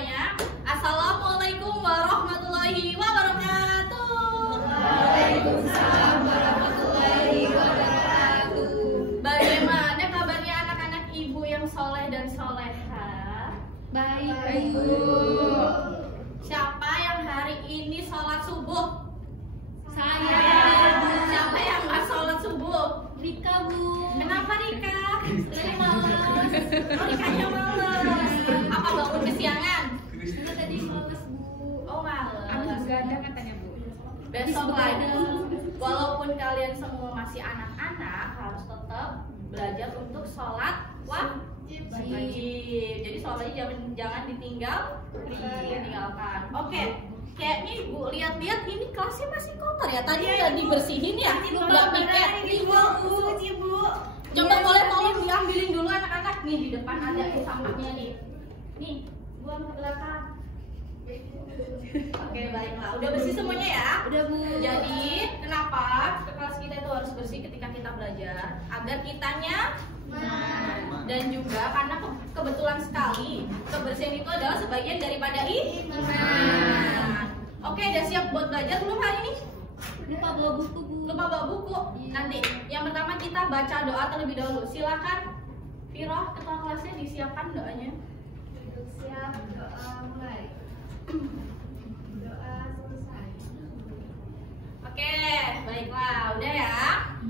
semuanya. Assalamualaikum warahmatullahi wabarakatuh. Waalaikumsalam warahmatullahi wabarakatuh. Bagaimana kabarnya anak-anak ibu yang soleh dan soleha? Baik, Bu. Siapa yang hari ini sholat subuh? Saya. Siapa yang nggak sholat subuh? Rika, Bu. Kenapa Rika? Saya malas. Oh, Rikanya males. Apa bangun kesiangan? Enggak, tadi malas, Bu. Oh males. Aku begadang katanya, Bu. Besok Habis lagi, begadang. walaupun kalian semua masih anak-anak, harus tetap belajar untuk sholat wajib. Jadi sholatnya jangan ditinggalkan. Oke, kayaknya ibu lihat-lihat ini kelasnya masih kotor ya. Tadi udah dibersihin ya, nggak piket. Ibu. Coba boleh tolong diambilin dulu anak-anak nih, di depan ada sampahnya nih. Nih, buang ke belakang. Oke, baiklah. Udah bersih semuanya ya? Udah, Bu. Jadi, kenapa kelas kita itu harus bersih ketika kita belajar? Agar kitanya dan juga karena kebetulan sekali kebersihan itu adalah sebagian daripada iman. Oke, udah siap buat belajar belum hari ini? Lupa bawa buku, Bu. Lupa bawa buku. Nanti yang pertama kita baca doa terlebih dahulu. Silakan Firoh, ketua kelasnya, disiapkan doanya. Siap, doa mulai. Doa selesai. Oke, baiklah, udah ya.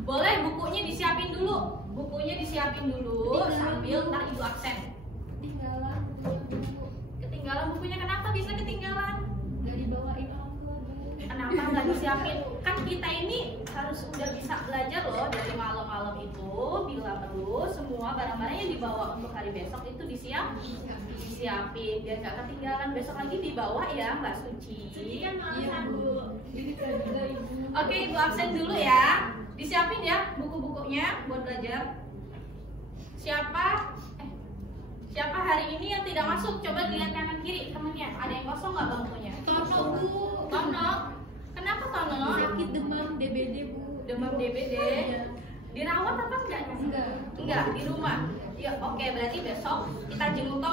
Boleh bukunya disiapin dulu. Bukunya disiapin dulu sambil ntar ibu absen. Ketinggalan bukunya, Bu. Ketinggalan bukunya, kenapa bisa ketinggalan? Nggak dibawain aku, Bu. Kenapa nggak disiapin? Kan kita ini harus udah bisa belajar loh dari malam-malam itu. Bila perlu semua barang-barang yang dibawa untuk hari besok itu disiapin biar nggak ketinggalan. Besok lagi dibawa ya, Mbak Suci. Iya, Bu. Jadi juga, Ibu. Oke, ibu absen dulu ya. Disiapin ya buku-bukunya buat belajar. Siapa hari ini yang tidak masuk? Coba dilihat kanan kiri temennya. Ada yang kosong nggak bangkunya? Tono, Bu. Tono. Kenapa Tono? Sakit demam DBD, Bu. Demam DBD. Iya. Dirawat apa enggak? Enggak, di rumah. Ya, oke, berarti besok kita jenguk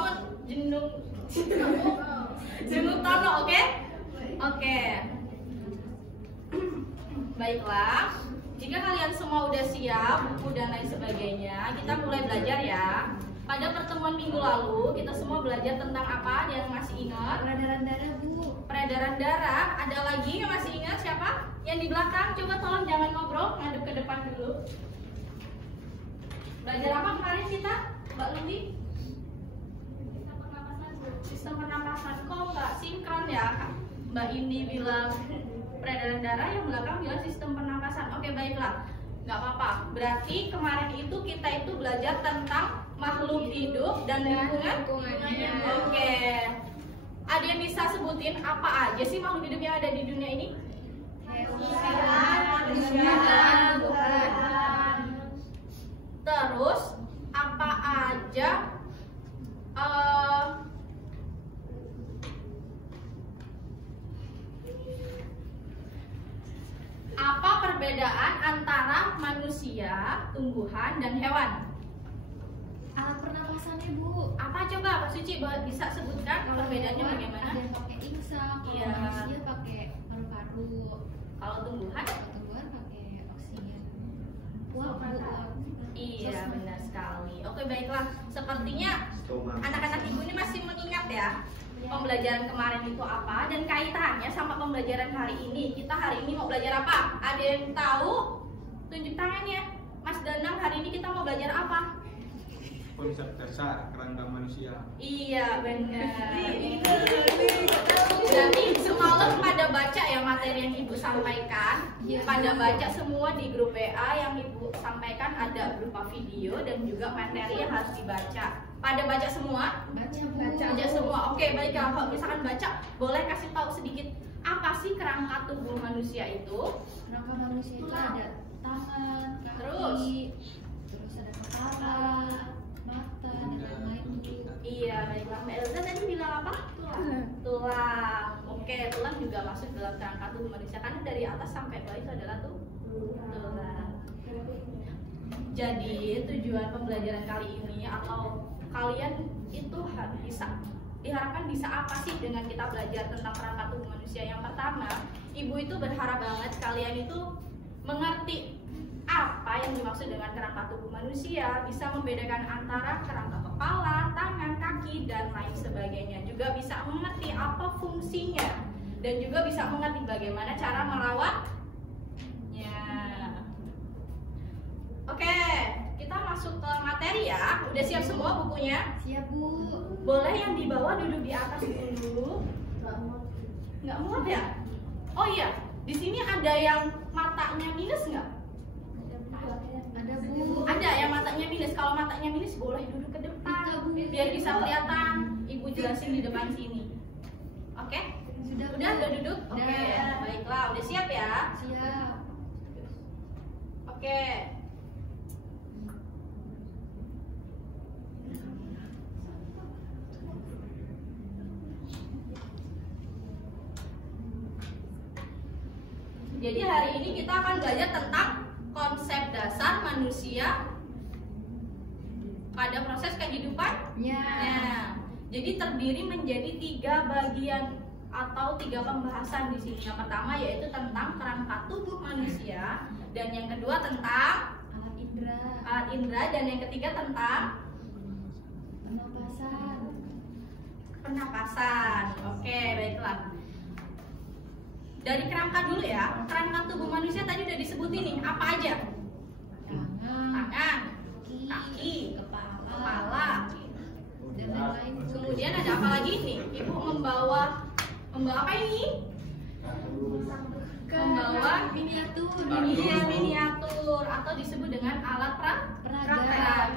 Tono, oke? Oke. Baiklah. Jika kalian semua udah siap, buku dan lain sebagainya, kita mulai belajar ya. Pada pertemuan minggu lalu, kita semua belajar tentang apa? Yang masih ingat? Peredaran darah, Bu. Peredaran darah. Ada lagi yang masih ingat siapa? Yang di belakang, coba tolong jangan ngobrol, ngadep ke depan dulu. Belajar apa kemarin kita, Mbak Luli? Sistem pernapasan. Kok nggak sinkron ya? Mbak Indi bilang peredaran darah, yang belakang bilang sistem pernapasan. Oke, baiklah, nggak apa-apa. Berarti kemarin itu kita itu belajar tentang makhluk hidup dan lingkungannya. Oke. Ada yang bisa sebutin apa aja sih makhluk hidup yang ada di dunia ini? Hewan, Terus apa aja apa perbedaan antara manusia, tumbuhan, dan hewan? alat pernapasannya, Bu. Apa coba Pak Suci bisa sebutkan perbedaannya bagaimana? Ada yang pakai insang, kalau Iya. manusia pakai paru-paru, Kalau tumbuhan? kalau tumbuhan pakai oksigen. Uap, Bu, uap. Iya, benar sekali. Oke, baiklah. Sepertinya anak-anak ibu ini masih mengingat ya pembelajaran kemarin itu apa dan kaitannya sama pembelajaran hari ini. Kita hari ini mau belajar apa? Ada yang tahu? Tunjuk tangannya. Mas Danang, hari ini kita mau belajar apa? Konsep dasar kerangka manusia. Iya, benar. Jadi semalam pada baca ya materi yang ibu sampaikan. Iya. Pada baca semua di grup WA yang ibu sampaikan, ada berupa video dan juga materi yang harus dibaca. Pada baca semua? Baca, Bu. Baca semua. Oke, baiklah. Kalau misalkan baca, boleh kasih tahu sedikit apa sih kerangka tubuh manusia itu? Kerangka manusia itu ada tangan, kaki, Terus? terus ada kepala, mata, dan lain-lain, Bu. Iya, baiklah. Mbak Elza tadi bilang apa? Tulang. Oke, tulang juga masuk dalam kerangka tubuh manusia karena dari atas sampai bawah itu adalah tulang. Jadi tujuan pembelajaran kali ini atau kalian itu bisa diharapkan bisa apa sih dengan kita belajar tentang kerangka tubuh manusia? Yang pertama, ibu itu berharap banget kalian itu mengerti apa yang dimaksud dengan kerangka tubuh manusia, bisa membedakan antara kerangka kepala, tangan, kaki, dan lain sebagainya. Juga bisa mengerti apa fungsinya dan juga bisa mengerti bagaimana cara merawatnya. Oke, kita masuk ke materi ya. Udah siap semua bukunya? Siap, Bu. Boleh yang di bawah duduk di atas dulu. Nggak muat ya? Oh iya, di sini ada yang matanya minus nggak? Ada, Bu. Ada yang matanya minus. Kalau matanya minus boleh duduk ke depan biar bisa kelihatan. Ibu jelasin di depan sini. Oke? Sudah, Udah duduk? Oke, Udah. baiklah. Udah siap ya? Siap. Oke. Jadi hari ini kita akan belajar tentang konsep dasar manusia pada proses kehidupan. Ya. Nah, jadi terdiri menjadi 3 bagian atau 3 pembahasan di sini. Yang pertama yaitu tentang kerangka tubuh manusia, dan yang kedua tentang Alat indera. alat indera, dan yang ketiga tentang Pernapasan. pernapasan. Oke, baiklah. Dari kerangka dulu ya. Kerangka tubuh manusia tadi udah disebutin nih, apa aja? Tangan. Tangan, Kaki. kaki, Kepala. kepala. Dan lain-lain, Bu. Kemudian ada apa lagi nih? Ibu membawa apa ini? Membawa miniatur. miniatur atau disebut dengan alat peraga.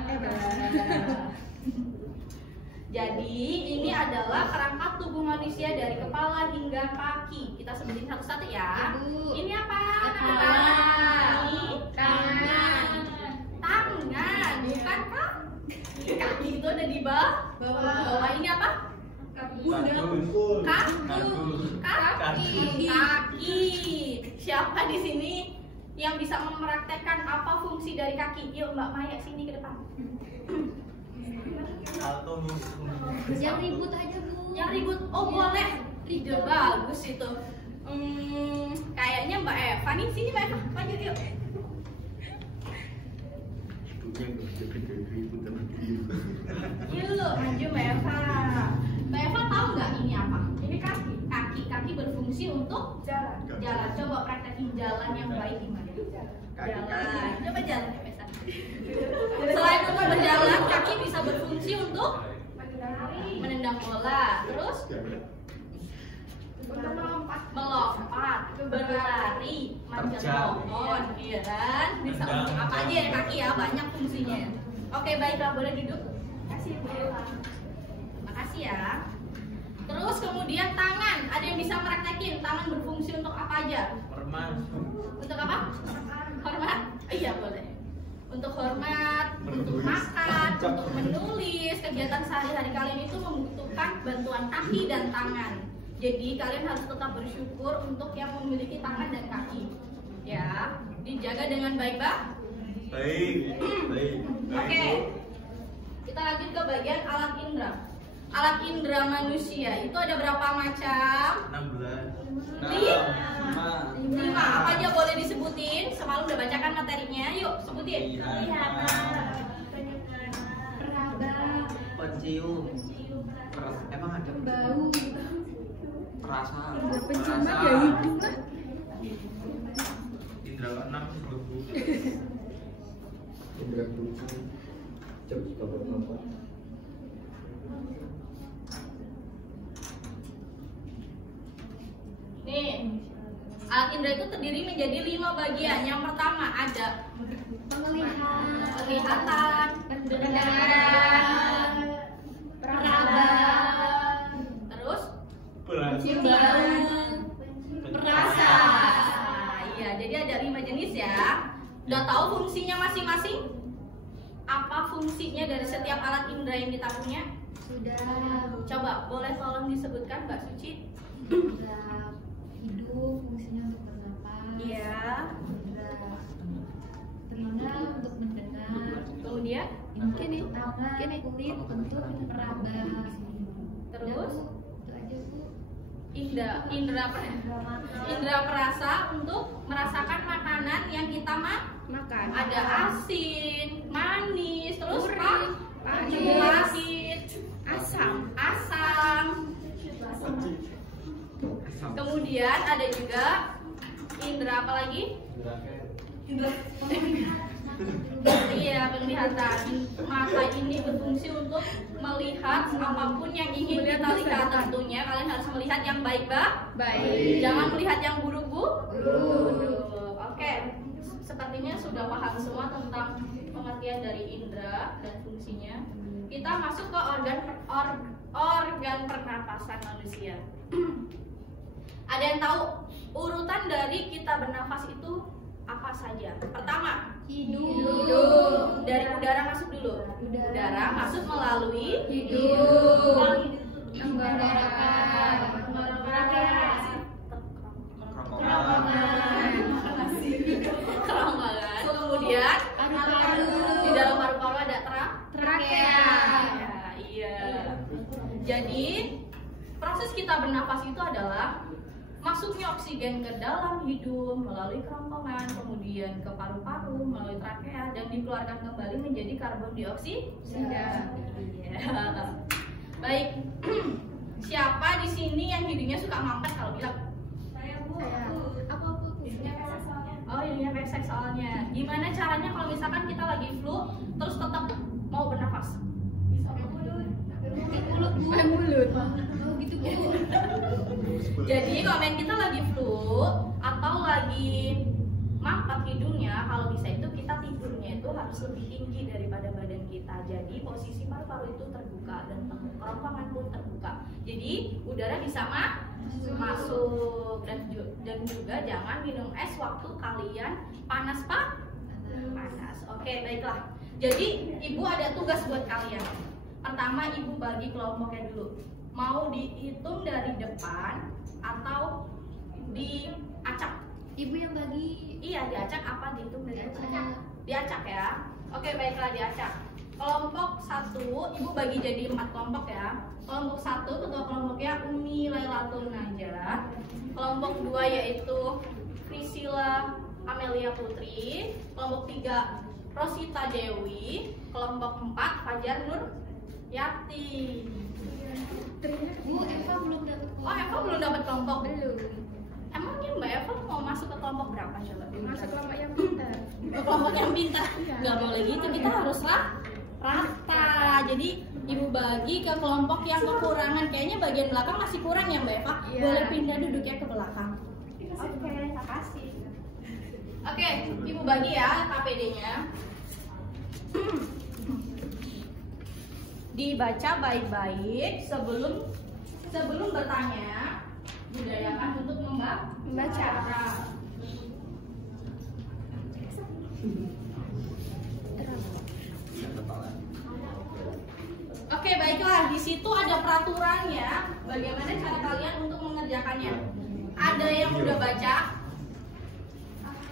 Jadi ini adalah kerangka tubuh manusia dari kepala hingga kaki. Kita sebutin satu-satu ya. Bu. Ini apa? Kepala. Ini Tangan. tangan, bukan kaki. Kaki itu ada di bawah. Ini apa? Kaki. Kaki. Siapa di sini yang bisa mempraktekkan apa fungsi dari kaki? Yuk Mbak Maya sini ke depan. Yang ribut aja, Bu. Yang ribut, oh boleh. Ide bagus itu. Kayaknya Mbak Eva nih, sini Mbak Eva, maju yuk. Yuk, maju Mbak Eva. Mbak Eva tahu nggak ini apa? Ini kaki. Kaki berfungsi untuk jalan. Coba praktekin jalan yang baik gimana? Jalan. Coba jalan ya, Pesa. Selain untuk berjalan, kaki bisa berfungsi untuk menendang bola. Terus melompat, berlari, manjat pohon, iya kan? Bisa untuk apa aja ya kaki ya, banyak fungsinya. Oke, baiklah, boleh duduk. Makasih Bu. Makasih ya. Terus kemudian tangan, ada yang bisa praktekin tangan berfungsi untuk apa aja? Untuk apa? Hormat? Iya boleh. Untuk hormat, untuk makan, untuk menulis, kegiatan sehari-hari kalian itu membutuhkan bantuan kaki dan tangan. Jadi kalian harus tetap bersyukur untuk yang memiliki tangan dan kaki. Ya, dijaga dengan baik, Pak. Baik. Oke. Kita lanjut ke bagian alat indera. Alat indera manusia itu ada berapa macam? 5. Apa aja boleh disebutin? Semalam udah bacakan materinya. Yuk, sebutin. Peraba. Pencium. Emang ada Bau. Perasa. Penciuman ya hidung lah. Indra keenam Bu. Indra tujuh, jam 3:04. Nih, alat indera itu terdiri menjadi 5 bagian. Yang pertama ada penglihatan, pendengaran, peraba, terus Pencium. perasa. Iya, jadi ada 5 jenis ya. Udah tahu fungsinya masing-masing? Apa fungsinya dari setiap alat indera yang kita punya? Sudah. Coba boleh tolong disebutkan Mbak Suci? Indra hidung fungsinya untuk bernapas. Iya. Indra telinga untuk mendengar. Kemudian Tangan, kulit untuk meraba. Terus Itu aja Bu. indra perasa untuk merasakan makanan yang kita makan. Ada asin, manis, terus pahit, asam. Kemudian ada juga indra apa lagi? Iya, penglihatan. Mata ini berfungsi untuk melihat apapun yang ingin kita lihat. Tentunya kalian harus melihat yang baik. Jangan melihat yang buruk. Oke, sepertinya sudah paham semua tentang pengertian dari indera dan fungsinya. Kita masuk ke organ pernapasan manusia. Ada yang tahu urutan dari kita bernafas itu apa saja? Pertama, hidung. Dari udara masuk dulu. Udara masuk melalui hidung. Kerongkongan. Kemudian di dalam paru-paru ada trakea. Iya. Jadi proses kita bernafas itu adalah masuknya oksigen ke dalam hidung melalui kerongkongan, kemudian ke paru-paru melalui trakea, dan dikeluarkan kembali menjadi karbon dioksida. Baik. Siapa di sini yang hidungnya suka mampet kalau bilang? Saya Bu. Oh, hidungnya pesek soalnya. Gimana caranya kalau misalkan kita lagi flu terus tetap mau bernafas? Bisa mulut. Oh gitu Bu. Jadi kalau kita lagi flu atau lagi mampet hidungnya, kalau bisa itu kita tidurnya itu harus lebih tinggi daripada badan kita. Jadi posisi paru-paru itu terbuka dan kerongkongan pun terbuka. Jadi udara bisa masuk dan juga jangan minum es waktu kalian panas. Oke, baiklah. Jadi ibu ada tugas buat kalian. Pertama, ibu bagi kelompoknya dulu. Mau dihitung dari depan atau diacak? Ibu yang bagi. Iya, diacak apa dihitung dari depan? Diacak. Diacak ya. Oke, baiklah, diacak. Kelompok 1 ibu bagi jadi 4 kelompok ya. Kelompok 1 ketua kelompoknya Umi Lailatul Najat. Kelompok 2 yaitu Priscilla Amelia Putri. Kelompok 3 Rosita Dewi. Kelompok 4 Fajar Nur Yati. Bu, Eva belum dapat kelompok. Oh, Eva belum dapat kelompok. Emangnya Mbak Eva mau masuk ke kelompok berapa coba? Masuk kelompok yang pintar. Kelompok yang pintar. Nggak boleh gitu, kita harus rata. Jadi ibu bagi ke kelompok yang kekurangan. Kayaknya bagian belakang masih kurang ya Mbak Eva. Iya. Boleh pindah duduknya ke belakang. Oke, makasih. Oke, ibu bagi ya KPD-nya. Dibaca baik-baik sebelum bertanya. Budayakan untuk membaca. Oke, baiklah. Di situ ada peraturannya. Bagaimana cara kalian untuk mengerjakannya? Ada yang udah baca?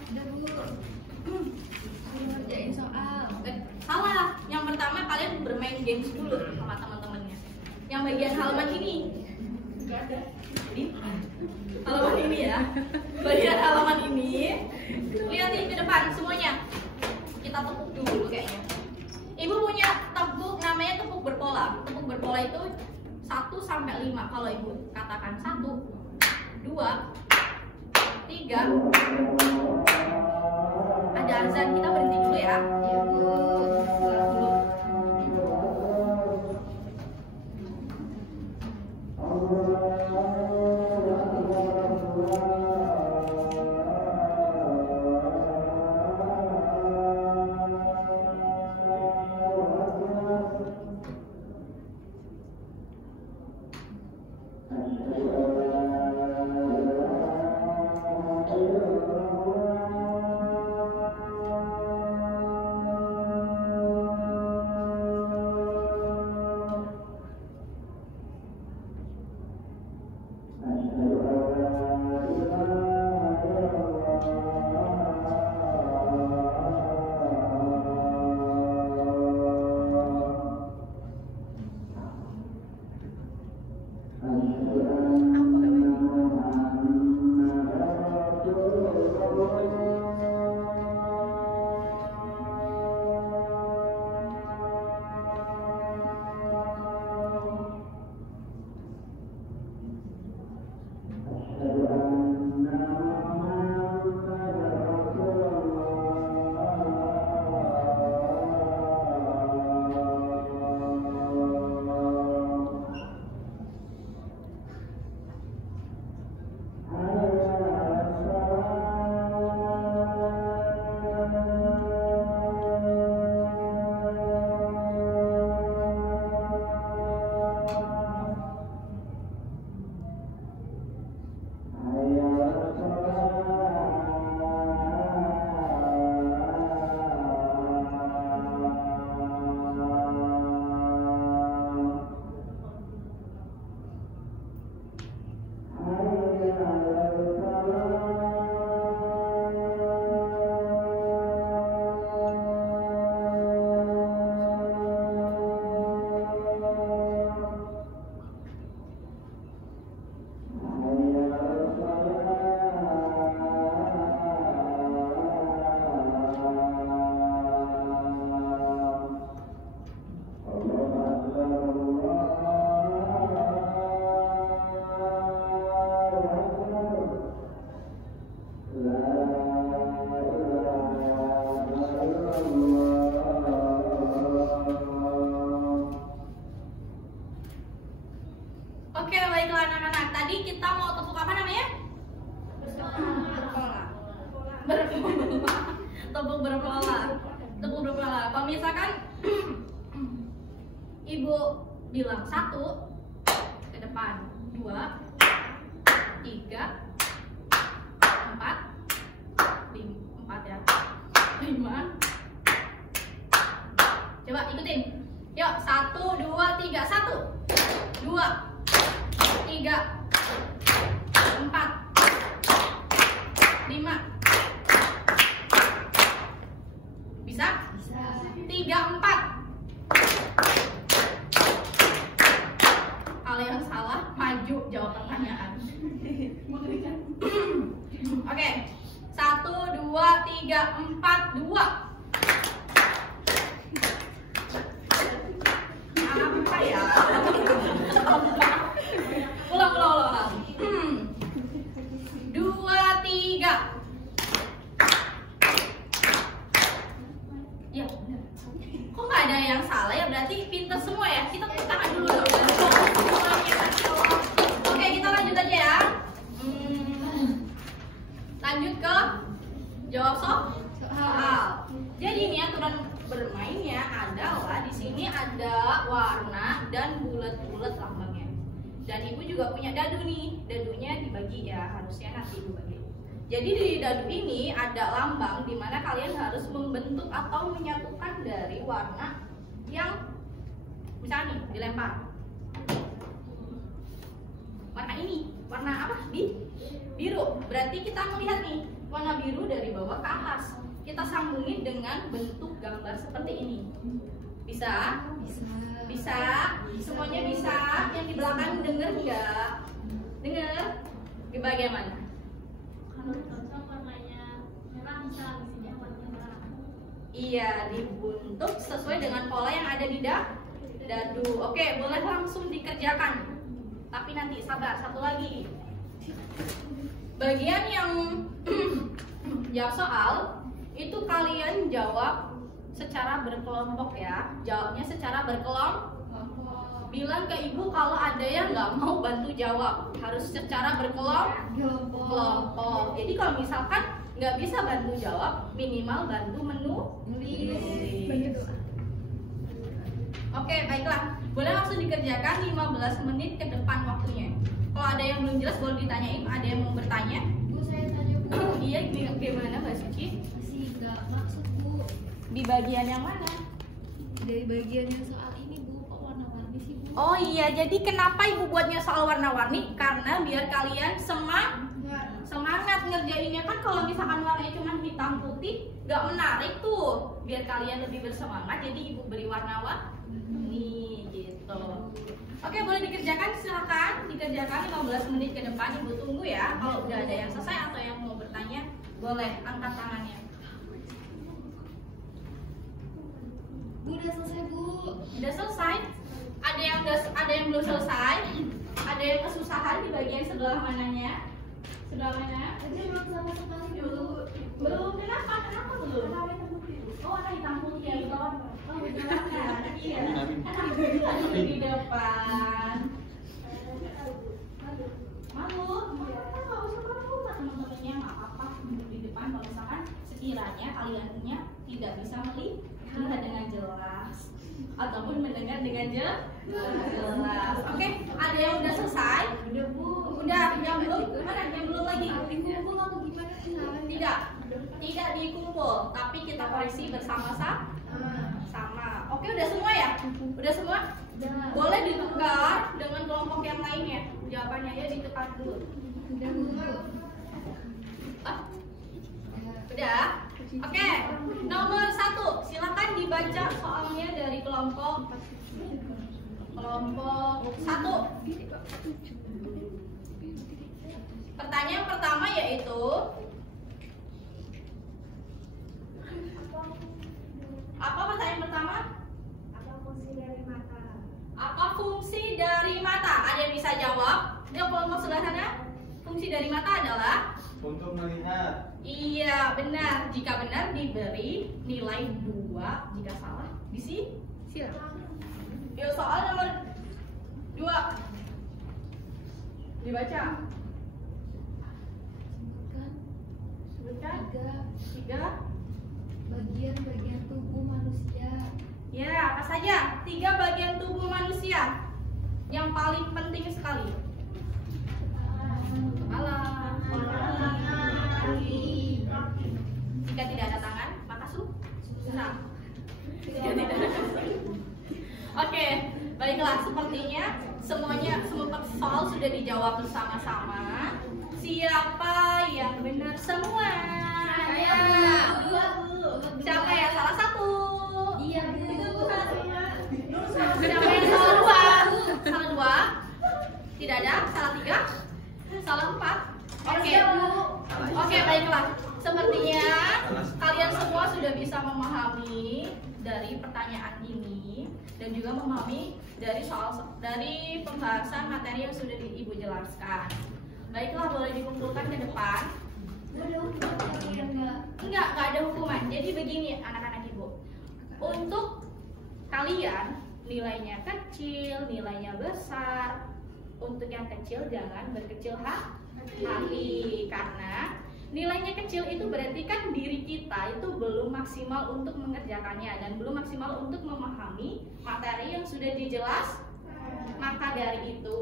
Ada Bu. Ngerjain soal. Salah. Yang pertama kalian bermain games dulu sama teman-temannya. Yang bagian halaman ini. Enggak ada. Ini halaman ini ya. Bagian halaman ini. Lihat nih ke depan semuanya. Kita tepuk dulu kayaknya. Ibu punya tepuk namanya tepuk berpola. Tepuk berpola itu 1 sampai 5. Kalau ibu katakan 1, 2, 3. Ada azan, kita berhenti dulu ya. Iya Bu. misalkan ibu bilang 1 ke depan, 2, 3, 4, 4 ya, 5. Coba ikutin. Yuk, 1, 2, 3, 1, 2, 3, 4, 5. Bisa? Bisa. 3, 4. Kalau yang salah, maju jawab pertanyaan. Oke. 1, 2, 3, 4, 2. Apa ya? Ulang. 2, 3. Ya, benar. Kok nggak ada yang salah ya? Berarti pintar semua ya? Kita tepuk tangan dulu dong. Oke, kita lanjut aja ya. Lanjut ke jawab soal. Jadi ini aturan bermainnya adalah di sini ada warna dan bulat-bulat lambangnya. Dan ibu juga punya dadu nih. Dadunya dibagi ya, harusnya nanti ibu bagi. Jadi di dadu ini ada lambang di mana kalian harus membentuk atau menyatukan dari warna yang misalnya nih dilempar. Warna ini, warna apa? Biru. Berarti kita melihat nih warna biru dari bawah ke atas. Kita sambungin dengan bentuk gambar seperti ini. Bisa? Bisa? Semuanya bisa? Yang di belakang denger nggak? Denger? Di bagian mana? Kalau cocok warnanya merah bisa di sini warnanya merah. Iya, dibentuk sesuai dengan pola yang ada di dadu. Oke, boleh langsung dikerjakan. Tapi nanti sabar, satu lagi. Bagian yang jawab soal itu kalian jawab secara berkelompok ya. Jawabnya secara berkelompok. Bilang ke ibu kalau ada yang nggak mau bantu jawab, harus secara berkelompok. Jadi kalau misalkan nggak bisa bantu jawab, minimal bantu menulis. Oke, baiklah. Boleh langsung dikerjakan 15 menit ke depan waktunya. Kalau ada yang belum jelas boleh ditanyain. Ada yang mau bertanya? Bu, saya tanya Bu. Iya, gimana Mbak Suci? Masih nggak maksud Bu. Di bagian yang mana? Dari bagian yang soal ini Bu, kok warna-warni sih Bu? Oh iya, jadi kenapa ibu buatnya soal warna-warni? Karena biar kalian semangat ngerjainnya. Kan kalau misalkan warnanya cuma hitam putih nggak menarik tuh. Biar kalian lebih bersemangat, jadi ibu beri warna-warni gitu. Oke, boleh dikerjakan, silakan dikerjakan 15 menit ke depan. Ibu tunggu ya. Kalau udah ada yang selesai atau yang mau bertanya, boleh angkat tangannya. Bu, udah selesai Bu. Udah selesai? Ada yang belum selesai? Ada yang kesusahan di bagian sebelah mananya? Sebelah mana? Tadi belum sama sekali dulu. Belum. Kenapa belum? Oh, warna hitam putih ya, bawah. Oh, betul. Iya. Di depan. Malu? Nggak usah malu, teman-temannya nggak apa-apa duduk di depan. Kalau misalkan sekiranya kaliannya tidak bisa melihat dengan jelas ataupun mendengar dengan jelas. Oke, ada yang udah selesai? Udah Bu. Udah, yang belum? Mana? Yang belum lagi? Dikumpul apa gimana sih? Tidak dikumpul, tapi kita koreksi bersama-sama. Oke, udah semua ya? Udah semua? Boleh ditukar dengan kelompok yang lainnya. Jawabannya ya ditukar dulu. Udah Bu. Udah? Oke, nomor 1. Silakan dibaca soalnya dari kelompok 1. Pertanyaan pertama yaitu apa pertanyaan pertama? Apa fungsi dari mata? Apa fungsi dari mata? Ada yang bisa jawab? Dia kelompok sebelah sana. Fungsi dari mata adalah Untuk melihat. iya, benar. Jika benar diberi nilai 2, jika salah silakan. Yuk, soal nomor 2. Dibaca. Sebutkan. 3. 3. Bagian-bagian tubuh manusia. Ya, apa saja? 3 bagian tubuh manusia yang paling penting sekali. Kepala, kaki. Jika tidak ada tangan, maka susah. Jika tidak ada kaki. Oke, baiklah. Sepertinya semua soal sudah dijawab bersama-sama. Siapa yang benar semua? Saya. Siapa ya? Salah satu. Iya, Siapa yang salah 2? Salah 2? Tidak ada? Salah 3? Salah 4? Oke, baiklah. Sepertinya kalian semua sudah bisa memahami dari pertanyaan ini dan juga memahami dari pembahasan materi yang sudah Ibu jelaskan. Baiklah, boleh dikumpulkan ke depan. Enggak ada hukuman. Jadi begini anak-anak Ibu. Untuk kalian nilainya kecil, nilainya besar. Untuk yang kecil jangan berkecil hati, karena nilainya kecil itu berarti kan diri kita itu belum maksimal untuk mengerjakannya dan belum maksimal untuk memahami materi yang sudah dijelas. Maka dari itu,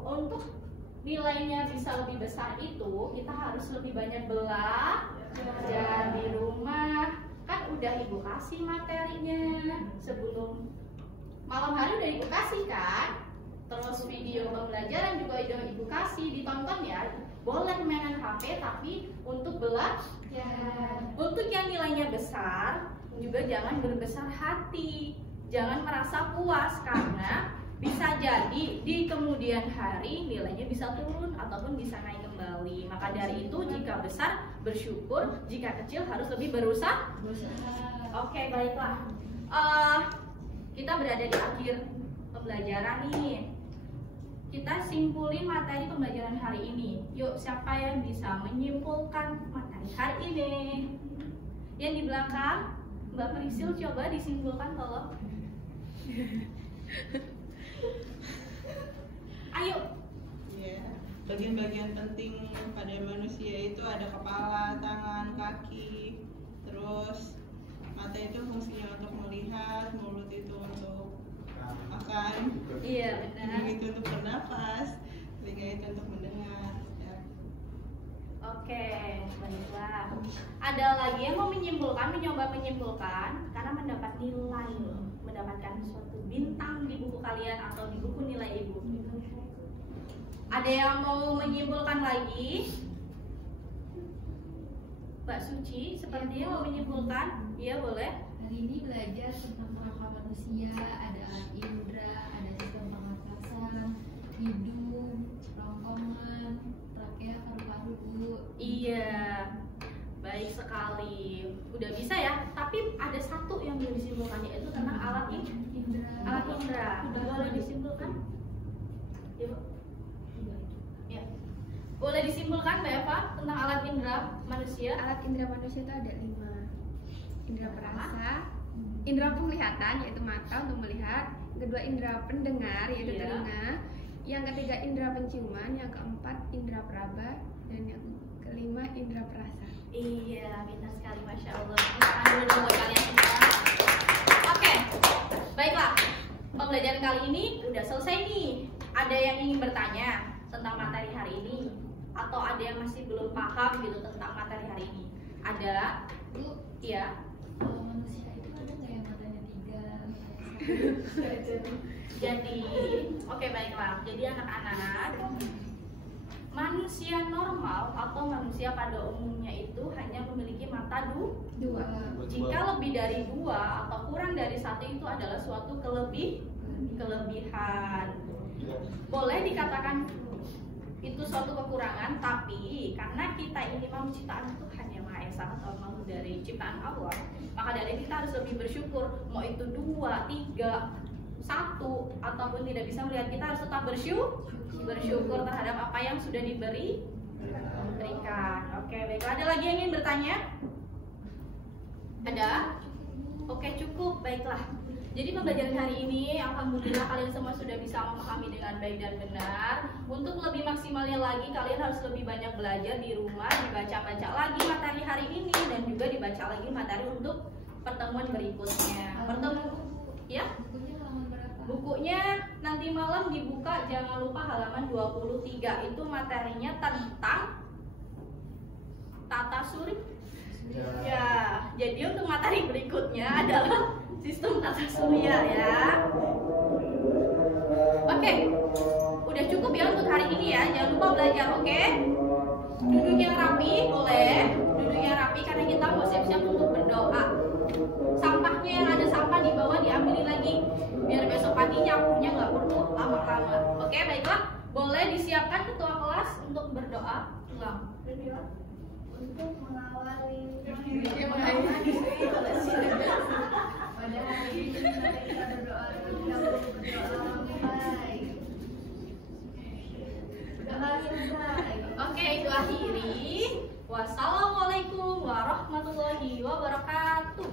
untuk nilainya bisa lebih besar itu kita harus lebih banyak belajar di rumah. Kan udah Ibu kasih materinya sebelum malam hari, udah Ibu kasih kan. Terus video pembelajaran juga udah Ibu kasih, ditonton ya. Boleh mainan HP tapi untuk belajar. Untuk yang nilainya besar juga jangan berbesar hati, jangan merasa puas, karena bisa jadi di kemudian hari nilainya bisa turun ataupun bisa naik kembali. Maka dari itu jika besar bersyukur, jika kecil harus lebih berusaha. Oke, baiklah. Kita berada di akhir pembelajaran nih. Kita simpulin materi pembelajaran hari ini. Yuk, siapa yang bisa menyimpulkan materi hari ini? Yang di belakang, Mbak Prisil, coba disimpulkan tolong. Ayo. Ya, bagian-bagian penting pada manusia itu ada kepala, tangan, kaki. Terus mata itu fungsinya untuk melihat, mulut itu untuk makan, Iya, benar. hidung itu untuk bernapas, telinga itu untuk mendengar. Ya. Oke, baiklah. Ada lagi yang mau menyimpulkan, mencoba menyimpulkan, karena mendapat nilai, mendapatkan suatu bintang di buku kalian atau di buku nilai Ibu. Ada yang mau menyimpulkan lagi? Mbak Suci, sepertinya mau menyimpulkan? Iya, boleh. Hari ini belajar tentang kerangka manusia, ada alat indera, ada sistem pernapasan, hidung, rongkongan, trakea, paru-paru. Iya, baik sekali. Udah bisa ya. Tapi ada satu yang belum disimpulkan, yaitu tentang alat indera. Alat indera. Boleh disimpulkan? Ibu? Ya. Boleh disimpulkan Mbak Eva tentang alat indera manusia? Alat indera manusia itu ada 5. Indera perasa, indera penglihatan yaitu mata untuk melihat, yang kedua indera pendengar yaitu Iya. telinga, yang ketiga indera penciuman, yang keempat indera peraba, dan yang kelima indera perasa. Iya, pintar sekali, Masya Allah. Tangan dulu buat kalian semua. Oke, baiklah. Pembelajaran kali ini udah selesai nih. Ada yang ingin bertanya tentang materi hari ini? Atau ada yang masih belum paham gitu tentang materi hari ini? Ada? Bu, Iya. kalau manusia itu ada nggak yang matanya 3? Jadi, oke baiklah. Jadi anak-anak, manusia normal atau manusia pada umumnya itu hanya memiliki mata dua. Jika lebih dari 2 atau kurang dari 1 itu adalah suatu kelebihan. Boleh dikatakan itu suatu kekurangan, tapi karena kita ini makhluk ciptaan Tuhan yang Maha Esa atau makhluk dari ciptaan Allah, maka dari itu kita harus lebih bersyukur. Mau itu 2, 3, 1 ataupun tidak bisa melihat, kita harus tetap bersyukur terhadap apa yang sudah diberikan. Oke, baiklah. Ada lagi yang ingin bertanya? Ada? Oke, cukup. Baiklah. Jadi pembelajaran hari ini, alhamdulillah kalian semua sudah bisa memahami dengan baik dan benar. Untuk lebih maksimalnya lagi, kalian harus lebih banyak belajar di rumah, dibaca-baca lagi materi hari ini, dan juga dibaca lagi materi untuk pertemuan berikutnya. bukunya nanti malam dibuka, jangan lupa halaman 23. Itu materinya tentang tata surya. Ya, jadi untuk materi berikutnya adalah sistem tata surya ya. Oke, udah cukup ya untuk hari ini ya. Jangan lupa belajar, oke? Duduk yang rapi, boleh. Duduk yang rapi karena kita mau siap-siap untuk berdoa. Sampahnya yang ada sampah di bawah diambil lagi, biar besok pagi nyapunya nggak perlu lama-lama. Oke, baiklah. Boleh disiapkan ketua kelas untuk berdoa. Ulang. Untuk mengawali pada hari ini mari kita berdoa terlebih dahulu, berdoa baik. Berdoa yang baik. Oke, itu akhiri. Wassalamualaikum warahmatullahi wabarakatuh.